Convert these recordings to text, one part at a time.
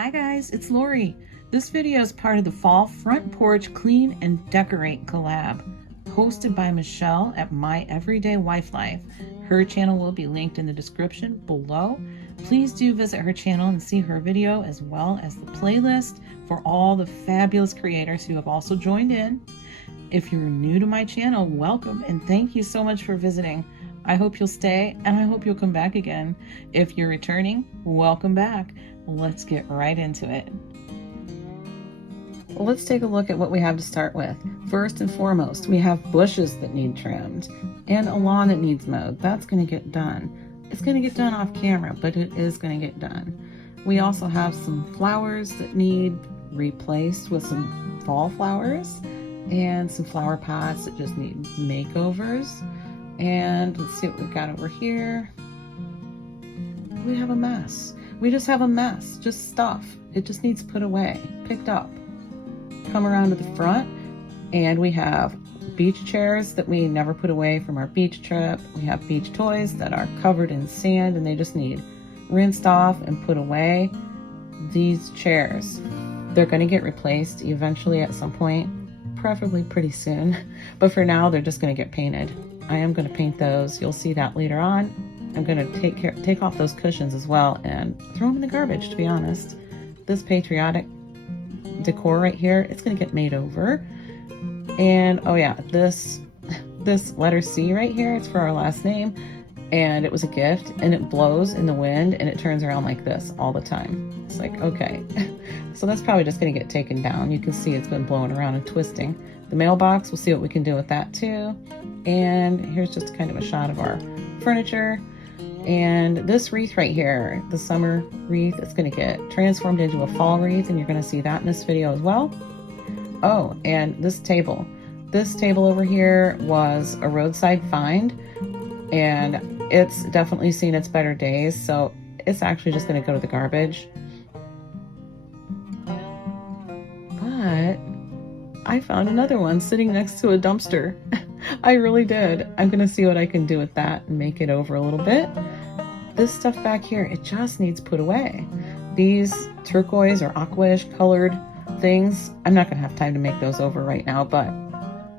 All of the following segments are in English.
Hi guys, it's Lori. This video is part of the Fall Front Porch Clean and Decorate collab, hosted by Michelle at My Everyday Wife Life. Her channel will be linked in the description below. Please do visit her channel and see her video as well as the playlist for all the fabulous creators who have also joined in. If you're new to my channel, welcome and thank you so much for visiting. I hope you'll stay and I hope you'll come back again. If you're returning, welcome back. Let's get right into it. Well, let's take a look at what we have to start with. First and foremost, we have bushes that need trimmed and a lawn that needs mowed. That's going to get done. It's going to get done off camera, but it is going to get done. We also have some flowers that need replaced with some fall flowers and some flower pots that just need makeovers. And let's see what we've got over here. We have a mess. We just have a mess, just stuff. It just needs put away, picked up. Come around to the front and we have beach chairs that we never put away from our beach trip. We have beach toys that are covered in sand and they just need rinsed off and put away. These chairs, they're gonna get replaced eventually at some point, preferably pretty soon. But for now, they're just gonna get painted. I am gonna paint those. You'll see that later on. I'm gonna take off those cushions as well and throw them in the garbage, to be honest. This patriotic decor right here, it's gonna get made over. And oh yeah, this letter C right here, it's for our last name. And it was a gift and it blows in the wind and it turns around like this all the time. It's like, okay. So that's probably just gonna get taken down. You can see it's been blowing around and twisting. The mailbox, we'll see what we can do with that too. And here's just kind of a shot of our furniture. And this wreath right here, the summer wreath, it's gonna get transformed into a fall wreath and you're gonna see that in this video as well. Oh, and this table over here was a roadside find and it's definitely seen its better days. So it's actually just gonna go to the garbage. But I found another one sitting next to a dumpster. I really did. I'm gonna see what I can do with that and make it over a little bit. This stuff back here, it just needs put away. These turquoise or aquaish colored things, I'm not gonna have time to make those over right now, but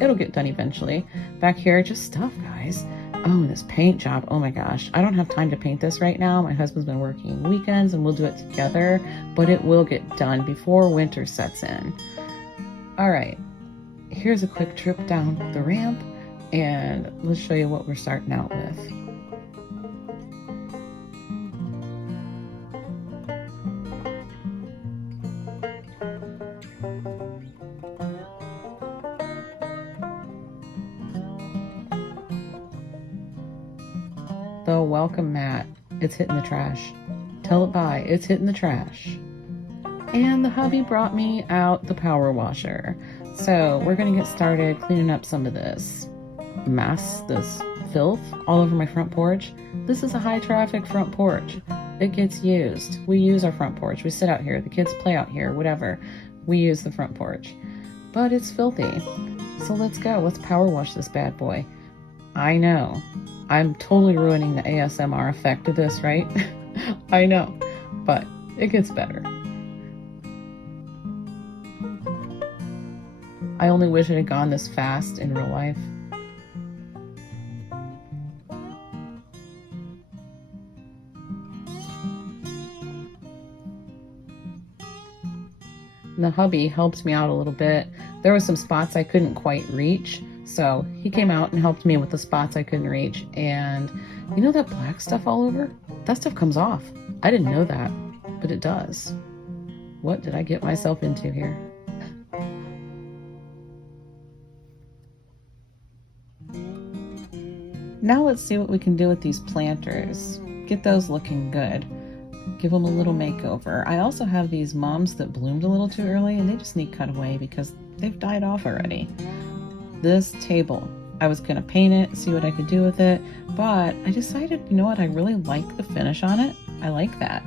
it'll get done eventually. Back here, just stuff, guys. Oh, this paint job, oh my gosh. I don't have time to paint this right now. My husband's been working weekends and we'll do it together, but it will get done before winter sets in. All right, here's a quick trip down the ramp and let's show you what we're starting out with. The welcome mat, it's hitting the trash. Tell it bye, it's hitting the trash. And the hubby brought me out the power washer. So we're gonna get started cleaning up some of this mess, this filth all over my front porch. This is a high traffic front porch. It gets used. We use our front porch. We sit out here, the kids play out here, whatever. We use the front porch. But it's filthy. So let's go, let's power wash this bad boy. I know, I'm totally ruining the ASMR effect of this, right? I know, but it gets better. I only wish it had gone this fast in real life. And the hubby helped me out a little bit. There were some spots I couldn't quite reach, so he came out and helped me with the spots I couldn't reach. And you know that black stuff all over? That stuff comes off. I didn't know that, but it does. What did I get myself into here? Now let's see what we can do with these planters. Get those looking good. Give them a little makeover. I also have these mums that bloomed a little too early and they just need cut away because they've died off already. This table, I was gonna paint it, see what I could do with it, but I decided, you know what, I really like the finish on it. I like that.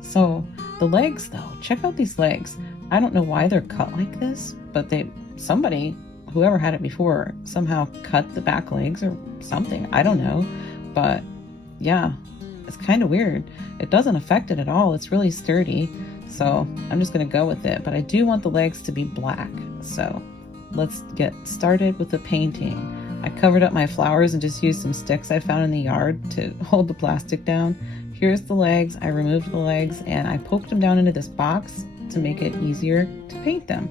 So the legs though, check out these legs. I don't know why they're cut like this, but somebody, whoever had it before, somehow cut the back legs or something. I don't know, but yeah, it's kind of weird. It doesn't affect it at all. It's really sturdy. So I'm just gonna go with it, but I do want the legs to be black. So let's get started with the painting. I covered up my flowers and just used some sticks I found in the yard to hold the plastic down. Here's the legs. I removed the legs and I poked them down into this box to make it easier to paint them.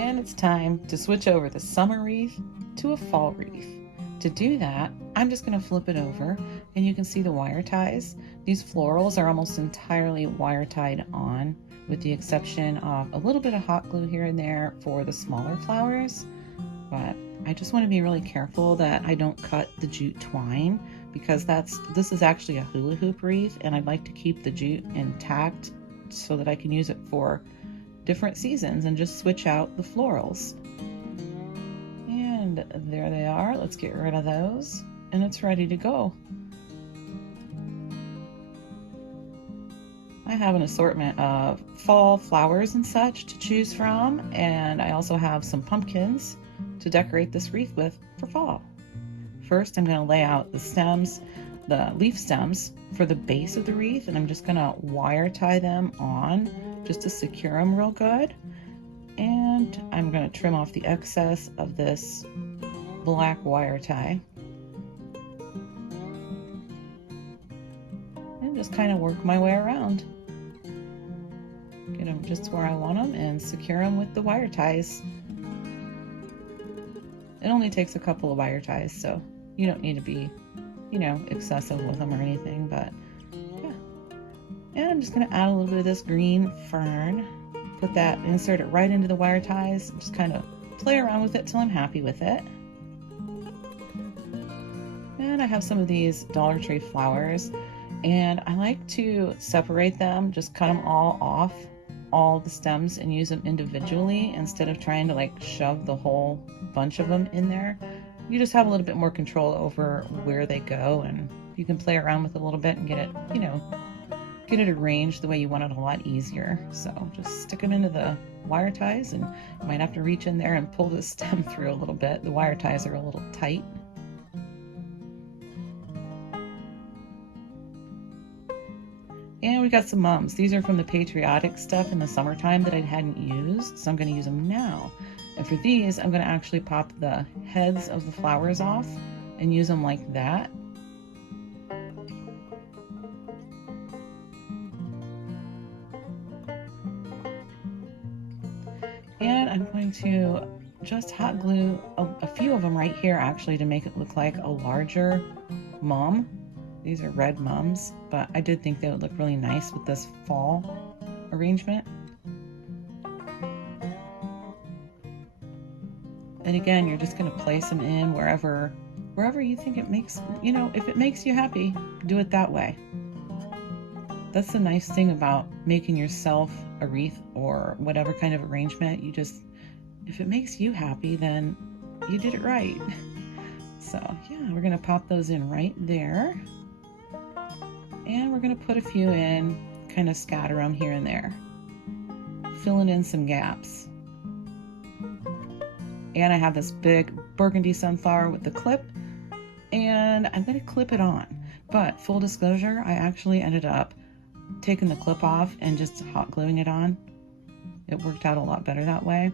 And it's time to switch over the summer wreath to a fall wreath. To do that, I'm just going to flip it over and you can see the wire ties. These florals are almost entirely wire tied on, with the exception of a little bit of hot glue here and there for the smaller flowers. But I just want to be really careful that I don't cut the jute twine, because this is actually a hula hoop wreath and I'd like to keep the jute intact so that I can use it for different seasons and just switch out the florals. And there they are. Let's get rid of those and it's ready to go. I have an assortment of fall flowers and such to choose from, and I also have some pumpkins to decorate this wreath with for fall. First, I'm going to lay out the stems, the leaf stems for the base of the wreath, and I'm just going to wire tie them on just to secure them real good. And I'm going to trim off the excess of this black wire tie and just kind of work my way around. Get them just where I want them and secure them with the wire ties. It only takes a couple of wire ties, so you don't need to be, excessive with them or anything, but yeah. And I'm just going to add a little bit of this green fern, insert it right into the wire ties, just kind of play around with it till I'm happy with it. And I have some of these Dollar Tree flowers, and I like to separate them, just cut them all off, all the stems, and use them individually instead of trying to shove the whole bunch of them in there. You just have a little bit more control over where they go, and you can play around with it a little bit and get it, get it arranged the way you want it a lot easier. So just stick them into the wire ties, and you might have to reach in there and pull the stem through a little bit. The wire ties are a little tight. And we got some mums. These are from the patriotic stuff in the summertime that I hadn't used, so I'm going to use them now. And for these, I'm going to actually pop the heads of the flowers off and use them like that. And I'm going to just hot glue a few of them right here actually to make it look like a larger mum. These are red mums, but I did think they would look really nice with this fall arrangement. And again, you're just going to place them in wherever you think it makes, if it makes you happy, do it that way. That's the nice thing about making yourself a wreath or whatever kind of arrangement. If it makes you happy, then you did it right. So yeah, we're going to pop those in right there. And we're going to put a few in, kind of scatter them here and there, filling in some gaps. And I have this big burgundy sunflower with the clip, and I'm going to clip it on. But full disclosure, I actually ended up taking the clip off and just hot gluing it on. It worked out a lot better that way.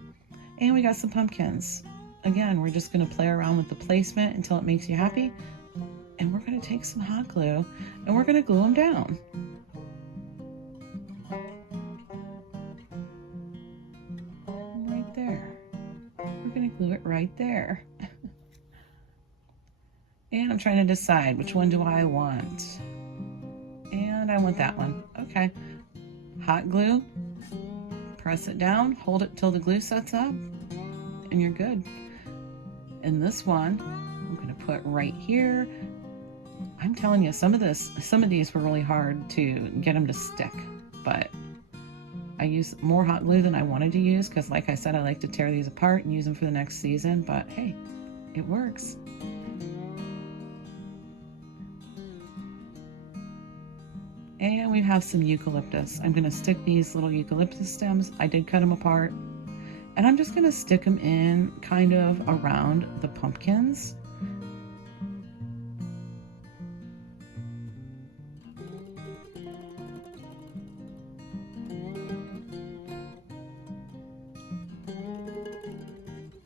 And we got some pumpkins. Again, we're just going to play around with the placement until it makes you happy. And we're going to take some hot glue and we're going to glue them down. Right there. We're going to glue it right there. And I'm trying to decide which one do I want. And I want that one. Okay. Hot glue. Press it down. Hold it till the glue sets up. And you're good. And this one, I'm going to put right here. I'm telling you, some of these were really hard to get them to stick, but I used more hot glue than I wanted to use because, like I said, I like to tear these apart and use them for the next season, but hey, it works. And we have some eucalyptus. I'm going to stick these little eucalyptus stems. I did cut them apart. And I'm just going to stick them in kind of around the pumpkins.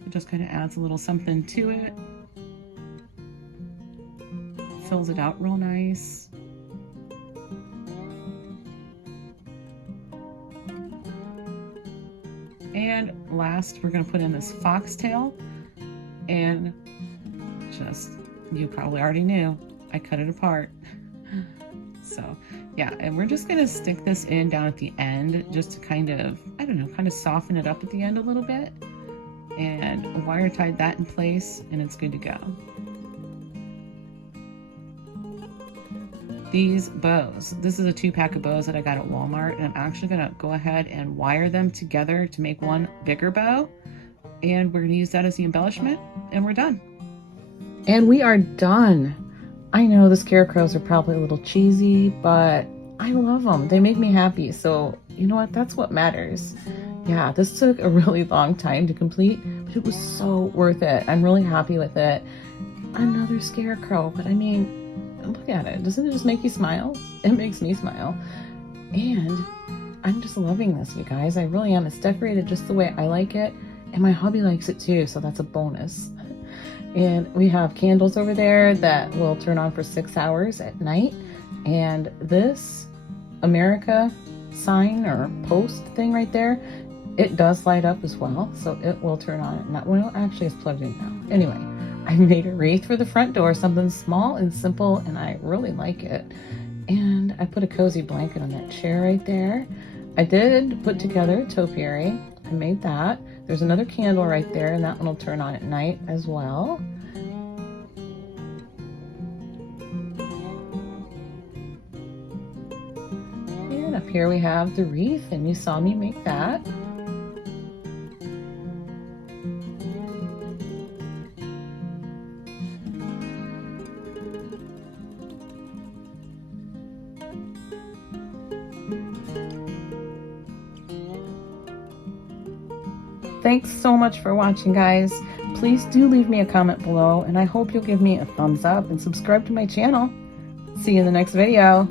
It just kind of adds a little something to it. Fills it out real nice. And last, we're going to put in this foxtail, and just, you probably already knew, I cut it apart. So yeah, and we're just going to stick this in down at the end just to kind of, I don't know, kind of soften it up at the end a little bit, and wire tied that in place, and it's good to go. These bows, this is a 2-pack of bows that I got at Walmart, and I'm actually going to go ahead and wire them together to make one bigger bow, and we're going to use that as the embellishment, and we're done. And we are done. I know the scarecrows are probably a little cheesy, but I love them. They make me happy, so you know what, that's what matters. Yeah, this took a really long time to complete, but it was so worth it. I'm really happy with it. Another scarecrow, but I mean, look at it. Doesn't it just make you smile? It makes me smile. And I'm just loving this, you guys. I really am. It's decorated just the way I like it. And my hubby likes it too, so that's a bonus. And we have candles over there that will turn on for 6 hours at night. And this America sign or post thing right there, it does light up as well. So it will turn on at night. Well, actually it's plugged in now. Anyway. I made a wreath for the front door, something small and simple, and I really like it. And I put a cozy blanket on that chair right there. I did put together a topiary. I made that. There's another candle right there, and that one will turn on at night as well. And up here we have the wreath, and you saw me make that. Thanks so much for watching, guys. Please do leave me a comment below, and I hope you'll give me a thumbs up and subscribe to my channel. See you in the next video.